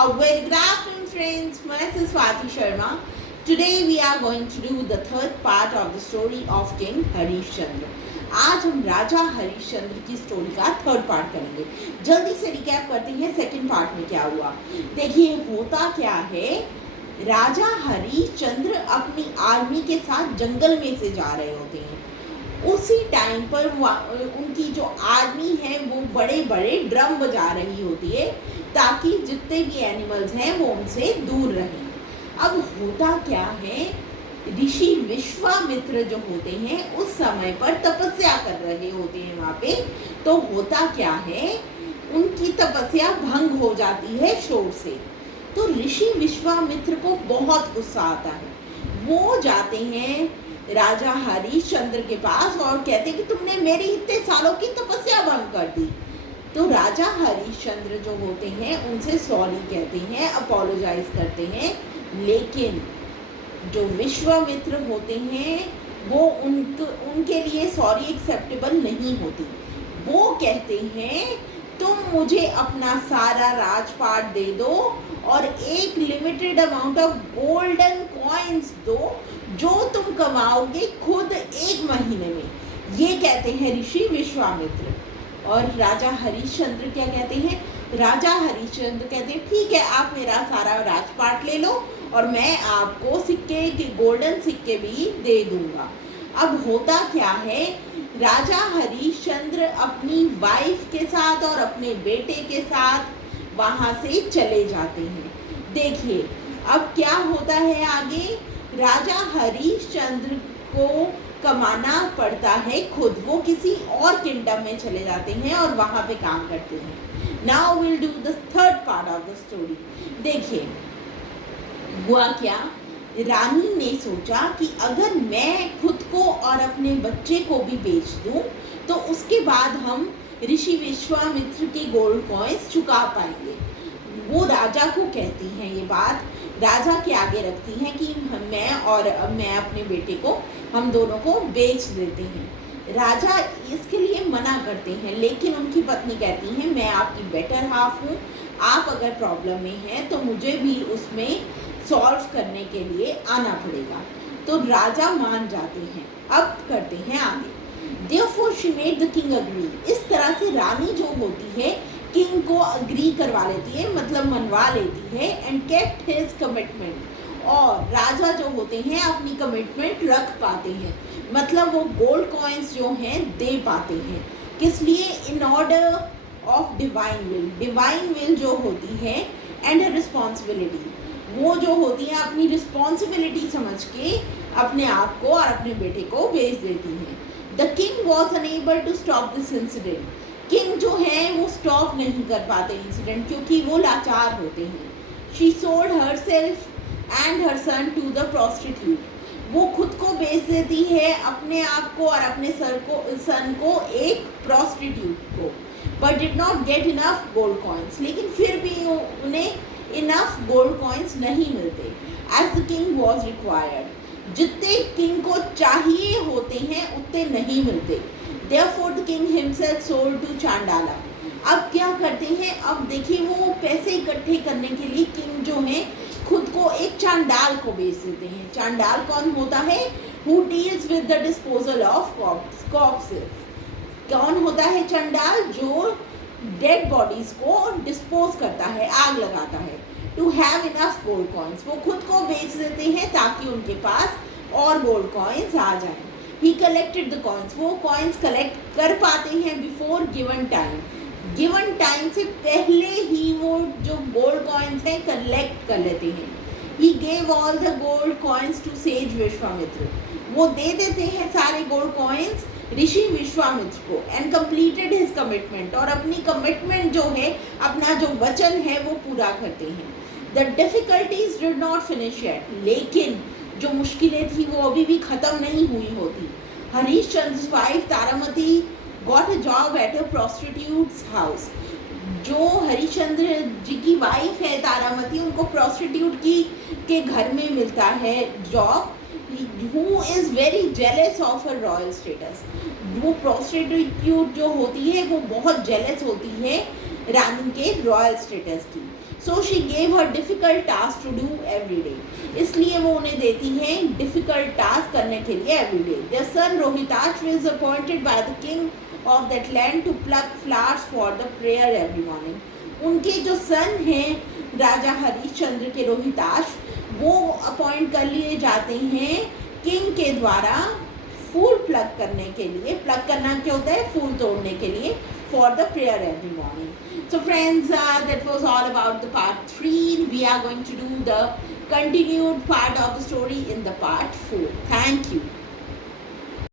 A very good afternoon, friends. Myself Swati Sharma. Today we are going to do the third part of the story of King Harishchandra. आज हम राजा हरिश्चंद्र की story का third part करेंगे. जल्दी से recap करते हैं सेकंड पार्ट में क्या हुआ. देखिए होता क्या है, राजा हरिश्चंद्र अपनी आर्मी के साथ जंगल में से जा रहे होते हैं. उसी टाइम पर उनकी जो आर्मी है वो बड़े बड़े ड्रम बजा रही होती है ताकि जितने भी एनिमल्स हैं वो उनसे दूर रहें. अब होता क्या है, ऋषि विश्वामित्र जो होते हैं उस समय पर तपस्या कर रहे होते हैं वहाँ पे. तो होता क्या है, उनकी तपस्या भंग हो जाती है शोर से. तो ऋषि विश्वामित्र को बहुत गुस्सा आता है. वो जाते हैं राजा हरिश्चंद्र के पास और कहते हैं कि तुमने मेरी इतने सालों की तपस्या भंग कर दी. तो राजा हरिश्चंद्र जो होते हैं उनसे सॉरी कहते हैं, अपोलोजाइज करते हैं. लेकिन जो विश्वामित्र होते हैं वो उनके लिए सॉरी एक्सेप्टेबल नहीं होती. वो कहते हैं तुम मुझे अपना सारा राजपाट दे दो और एक limited amount of golden coins दो जो तुम कमाओगे खुद एक महीने में. ये कहते हैं ऋषि विश्वामित्र. और राजा हरिश्चंद्र क्या कहते हैं, राजा हरिश्चंद्र कहते हैं ठीक है, आप मेरा सारा राजपाट ले लो और मैं आपको सिक्के के गोल्डन सिक्के भी दे दूंगा. अब होता क्या है, राजा हरिश्चंद्र अपनी वाइफ के साथ और अपने बेटे के साथ वहाँ से चले जाते हैं. देखिए अब क्या होता है आगे, राजा हरिश्चंद्र को कमाना पड़ता है खुद. वो किसी और किंगडम में चले जाते हैं और वहाँ पे काम करते हैं. Now will do the third part of the story. देखिए हुआ क्या, रानी ने सोचा कि अगर मैं खुद को और अपने बच्चे को भी बेच दूं तो उसके बाद हम ऋषि विश्वामित्र के गोल्ड कॉइन्स चुका पाएंगे. वो राजा को कहती हैं ये बात, राजा के आगे रखती हैं कि मैं अपने बेटे को, हम दोनों को बेच देते हैं. राजा इसके लिए मना करते हैं लेकिन उनकी पत्नी कहती हैं मैं आपकी बेटर हाफ हूँ, आप अगर प्रॉब्लम में हैं तो मुझे भी उसमें सॉल्व करने के लिए आना पड़ेगा. तो राजा मान जाते हैं. अब करते हैं आगे. Therefore she made the king agree. इस तरह से रानी जो होती है किंग को अग्री करवा लेती है, मतलब मनवा लेती है. And kept his commitment. और राजा जो होते हैं अपनी कमिटमेंट रख पाते हैं, मतलब वो गोल्ड कॉइन्स जो हैं दे पाते हैं. किस लिए, in order of divine will. Divine will जो होती है एंड रिस्पॉन्सिबिलिटी, वो जो होती है अपनी रिस्पॉन्सिबिलिटी समझ के अपने आप को और अपने बेटे को भेज देती हैं. The king was unable to stop this incident. King जो है वो स्टॉप नहीं कर पाते इंसिडेंट क्योंकि वो लाचार होते हैं. She sold herself and her son to the prostitute. वो खुद को बेच देती है, अपने आप को और अपने सन को एक प्रोस्टिट्यूट को. But did not get enough gold coins. लेकिन फिर भी उन्हें इनफ गोल्ड कॉइन्स नहीं मिलते. As the king was required. जितने किंग को चाहिए होते हैं उतने नहीं मिलते. Therefore the king himself sold to chandala. अब क्या करते हैं, अब देखिए वो पैसे इकट्ठे करने के लिए किंग जो है खुद को एक चांडाल को बेच देते हैं. चांडाल कौन होता है, who deals with the disposal of corpses. कौन होता है चांडाल, जो डेड बॉडीज को डिस्पोज करता है, आग लगाता है. To have enough gold coins. वो खुद को बेच देते हैं ताकि उनके पास और गोल्ड कॉइन्स आ जाएं. He collected the coins. वो coins collect कर पाते हैं before given time. Given time से पहले ही वो जो gold coins हैं collect कर लेते हैं. He gave all the gold coins to sage Vishwamitra. वो दे देते हैं सारे gold coins ऋषि विश्वामित्र को. And completed his commitment. और अपनी commitment जो है, अपना जो वचन है वो पूरा करते हैं. The difficulties did not finish yet. लेकिन जो मुश्किलें थी वो अभी भी ख़त्म नहीं हुई होती. Harishchandra wife Taramati got a job at a prostitutes house. जो हरिश्चंद्र जी की वाइफ है तारामती, उनको प्रोस्टिट्यूट के घर में मिलता है job. Who is very jealous of her royal status. वो प्रोस्टिट्यूट जो होती है वो बहुत जेलस होती है रानी के रॉयल स्टेटस की. So she gave her difficult task to do every day, इसलिए वो उन्हें देती हैं डिफिकल्ट टास्क करने के लिए every day. There son Rohitaksha was appointed by the king of that land to pluck flowers for the prayer every morning. उनके जो सन हैं राजा हरिश्चंद्र के रोहिताक्ष, वो अपॉइंट कर लिए जाते हैं किंग के द्वारा फूल प्लग करने के लिए. प्लग करना क्या होता है? फूल तोड़ने के लिए. For the prayer every morning. So friends, that was all about the part 3. We are going to do the continued part of the story in the part 4. Thank you.